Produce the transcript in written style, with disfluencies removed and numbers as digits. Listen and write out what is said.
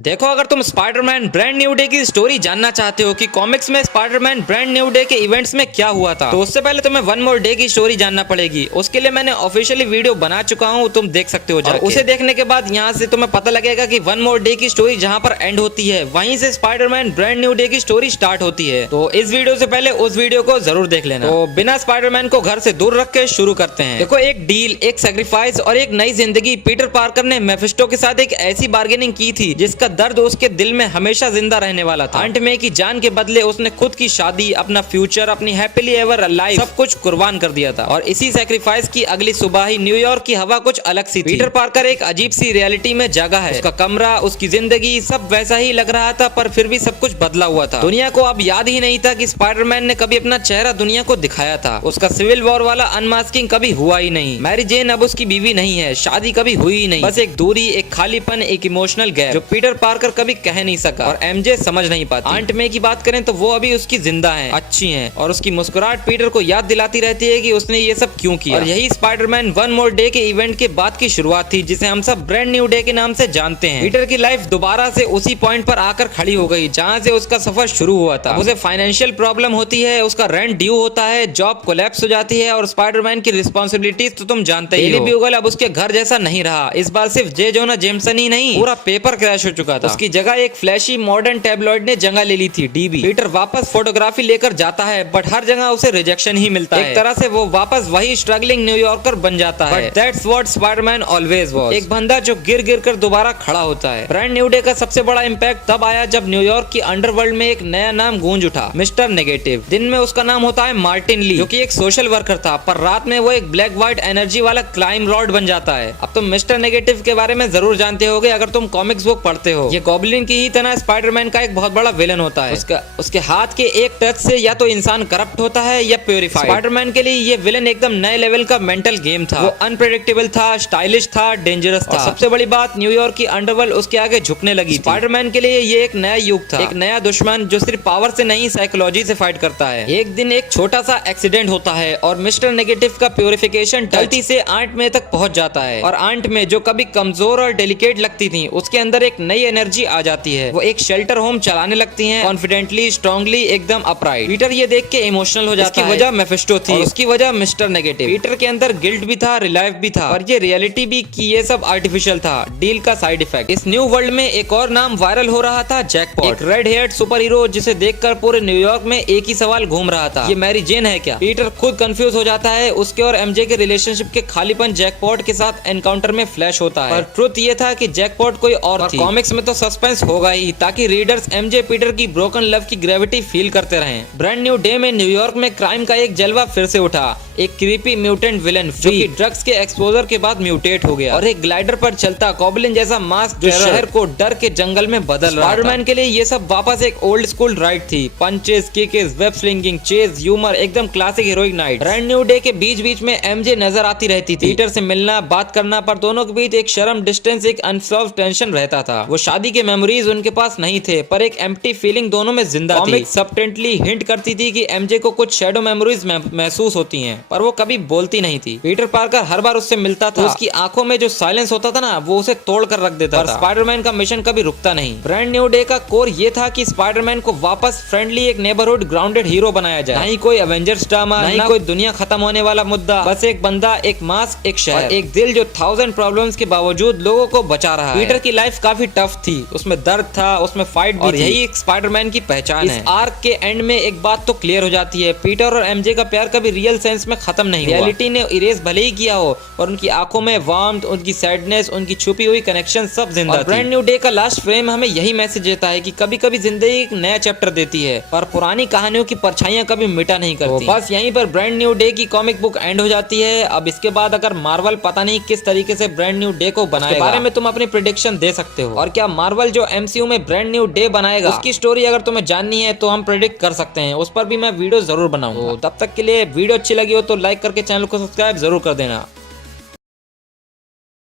देखो, अगर तुम स्पाइडरमैन ब्रांड न्यू डे की स्टोरी जानना चाहते हो कि कॉमिक्स में स्पाइडरमैन ब्रांड न्यू डे के इवेंट्स में क्या हुआ था, तो उससे पहले तुम्हें वन मोर डे की स्टोरी जानना पड़ेगी। उसके लिए मैंने ऑफिशियली वीडियो बना चुका हूँ, तुम देख सकते हो जाके। उसे देखने के बाद यहाँ से तुम्हें पता लगेगा कि वन मोर डे की स्टोरी जहाँ पर एंड होती है वहीं से स्पाइडरमैन ब्रांड न्यू डे की स्टोरी स्टार्ट होती है। तो इस वीडियो से पहले उस वीडियो को जरूर देख लेना। तो बिना स्पाइडरमैन को घर से दूर रख के शुरू करते हैं। देखो, एक डील, एक सेक्रीफाइस और एक नई जिंदगी पीटर पार्कर ने मेफिस्टो के साथ एक ऐसी बार्गेनिंग की थी जिसका दर्द उसके दिल में हमेशा जिंदा रहने वाला था। अंत में की जान के बदले उसने खुद की शादी, अपना फ्यूचर, अपनी हैप्पीली एवर लाइफ सब कुछ कुर्बान कर दिया था। और इसी सैक्रिफाइस की अगली सुबह ही न्यूयॉर्क की हवा कुछ अलग सी थी। पीटर पार्कर एक अजीब सी रियलिटी में जागा है। उसका कमरा, उसकी जिंदगी सब वैसा ही लग रहा था, पर फिर भी सब कुछ बदला हुआ था। दुनिया को अब याद ही नहीं था कि स्पाइडरमैन ने कभी अपना चेहरा दुनिया को दिखाया था। उसका सिविल वॉर वाला अनमास्किंग कभी हुआ ही नहीं। मैरी जेन अब उसकी बीवी नहीं है, शादी कभी हुई ही नहीं। बस एक दूरी, एक खालीपन, एक इमोशनल गैप जो पीटर पार्कर कभी कह नहीं सका और एमजे समझ नहीं पाती। आंट मे की बात करें तो वो अभी उसकी जिंदा है, अच्छी हैं, और उसकी मुस्कुराहट पीटर को याद दिलाती रहती है कि उसने ये सब क्यों किया। और यही स्पाइडरमैन वन मोर डे के इवेंट के बाद की शुरुआत थी, जिसे हम सब ब्रांड न्यू डे के नाम से जानते हैं। पीटर की लाइफ दोबारा से उसी पॉइंट पर आकर खड़ी हो गई जहाँ से उसका सफर शुरू हुआ था। उसे फाइनेंशियल प्रॉब्लम होती है, उसका रेंट ड्यू होता है, जॉब कोलैप्स हो जाती है और स्पाइडरमैन की रिस्पॉन्सिबिलिटीज तो तुम जानते ही हो। ब्यूगल अब उसके घर जैसा नहीं रहा। इस बार सिर्फ जे जोना जेमसन ही नहीं, पूरा पेपर क्रैश हो चुका था। उसकी जगह एक फ्लैशी मॉडर्न टैबलॉइड ने जगह ले ली थी, डीबी। पीटर वापस फोटोग्राफी लेकर जाता है, बट हर जगह उसे रिजेक्शन ही मिलता है। एक तरह से वो वापस वही स्ट्रगलिंग न्यूयॉर्कर बन जाता है। But that's what Spiderman always was, एक बंदा जो गिर गिर कर दोबारा खड़ा होता है। ब्रांड न्यू डे का सबसे बड़ा इम्पैक्ट तब आया जब न्यूयॉर्क की अंडरवर्ल्ड में एक नया नाम गूंज उठा, मिस्टर नेगेटिव। दिन में उसका नाम होता है मार्टिन ली, जो कि एक सोशल वर्कर था, पर रात में वो एक ब्लैक व्हाइट एनर्जी वाला क्लाइम रॉड बन जाता है। अब तुम मिस्टर नेगेटिव के बारे में जरूर जानते होगे अगर तुम कॉमिक्स बुक पढ़ते हो। ये गॉब्लिन की ही तरह स्पाइडरमैन का एक बहुत बड़ा विलन होता है। उसके हाथ के एक टच से या तो इंसान करप्ट होता है या प्योरीफाइड। स्पाइडरमैन के लिए ये विलन एकदम नए लेवल का मेंटल गेम था। वो अनप्रेडिक्टेबल था, स्टाइलिश था, डेंजरस था। सबसे बड़ी बात, न्यूयॉर्क की अंडरवर्ल्ड उसके आगे झुकने लगी। स्पाइडरमैन के लिए ये एक नया युग था, एक नया दुश्मन जो सिर्फ पावर से नहीं साइकोलॉजी से फाइट करता है। एक दिन एक छोटा सा एक्सीडेंट होता है और मिस्टर नेगेटिव का प्योरिफिकेशन गलती से आंट में तक पहुंच जाता है। और आंट में जो कभी कमजोर और डेलिकेट लगती थी, उसके अंदर एक नई एनर्जी आ जाती है। वो एक शेल्टर होम चलाने लगती हैं, कॉन्फिडेंटली, स्ट्रांगली, एकदम अपराइट। पीटर ये देख के इमोशनल हो जाता है। इसकी वजह मेफिस्टो थी और उसकी वजह मिस्टर नेगेटिव। पीटर के अंदर गिल्ट भी था, रिलाइव भी था, और ये रियलिटी भी कि ये सब आर्टिफिशियल था, डील का साइड इफेक्ट। इस न्यू वर्ल्ड में एक और नाम वायरल हो रहा था, जैकपॉट, एक रेड हेयर्ड सुपर हीरो जिसे देखकर पूरे न्यूयॉर्क में एक ही सवाल घूम रहा था, ये मैरी जेन है क्या? पीटर खुद कंफ्यूज हो जाता है। उसके और एमजे के रिलेशनशिप के खालीपन जैकपॉट के साथ एनकाउंटर में फ्लैश होता है। पर ट्रुथ ये था कि जैकपॉट कोई और थी। कॉमिक्स में तो सस्पेंस होगा ही, ताकि रीडर्स एमजे पीटर की ब्रोकन लव की ग्रेविटी फील करते रहें। ब्रांड न्यू डे में न्यूयॉर्क में क्राइम का एक जलवा फिर से उठा। एक क्रीपी म्यूटेंट विलन जो कि ड्रग्स के एक्सपोजर के बाद म्यूटेट हो गया, और एक ग्लाइडर पर चलता गॉब्लिन जैसा मास्क जो शहर को डर के जंगल में बदल रहा था। स्पाइडरमैन के लिए ये सब वापस एक ओल्ड स्कूल राइड थी। Punches, kicks, web slinging, chase, humour, एकदम classic heroic night. Brand new day के बीच बीच में एमजे नजर आती रहती थी, पीटर से मिलना, बात करना, पर दोनों के बीच एक शर्म, डिस्टेंस, एक अनसॉल्व्ड टेंशन रहता था। वो शादी के मेमोरीज उनके पास नहीं थे, पर एक एम्प्टी फीलिंग दोनों में जिंदा थी। कॉमिक सबटेंटली हिंट करती थी कि एमजे को कुछ शैडो मेमोरीज महसूस होती हैं, पर वो कभी बोलती नहीं थी। पीटर पार्कर हर बार उससे मिलता था, तो उसकी आंखों में जो साइलेंस होता था ना, वो उसे तोड़ कर रख देता था। स्पाइडरमैन का मिशन कभी रुकता नहीं। ब्रांड न्यू डे का कोर ये था कि स्पाइडरमैन को वापस फ्रेंडली, एक नेबरहुड ग्राउंडेड हीरो बनाया जाए। नहीं कोई एवेंजर्स ड्रामा, नहीं कोई दुनिया खत्म होने वाला मुद्दा, बस एक बंदा, एक मास्क, एक शहर, एक दिल जो 1000 प्रॉब्लम्स के बावजूद लोगों को बचा रहा है। पीटर की लाइफ काफी टफ थी, उसमें दर्द था, उसमें फाइट भी, और यही एक स्पाइडरमैन की पहचान है। इस आर्क के एंड में एक बात तो क्लियर हो जाती है, पीटर और एमजे का प्यार कभी रियल सेंस में खत्म नहीं हुआ। रियलिटी ने इरेज भले ही किया हो, और उनकी आंखों में वार्मथ, उनकी सैडनेस, उनकी छुपी हुई कनेक्शन सब जिंदा थी। ब्रांड न्यू डे का लास्ट फ्रेम हमें यही मैसेज देता है कि कभी कभी जिंदगी एक नया चैप्टर देती है, पर पुरानी कहानियों की परछाइयां कभी मिटा नहीं करती। बस यहीं पर ब्रांड न्यू डे की कॉमिक बुक एंड हो जाती है। अब इसके बाद अगर मार्वल पता नहीं किस तरीके से ब्रांड न्यू डे को बनाएगा, इसके बारे में तुम अपनी प्रेडिक्शन दे सकते हो। और क्या मार्वल जो एमसीयू में ब्रांड न्यू डे बनाएगा, उसकी स्टोरी अगर तुम्हें जाननी है तो हम प्रेडिक्ट कर सकते हैं, उस पर भी मैं वीडियो जरूर बनाऊंगा। तब तक के लिए वीडियो अच्छी लगी हो तो लाइक करके चैनल को सब्सक्राइब जरूर कर देना।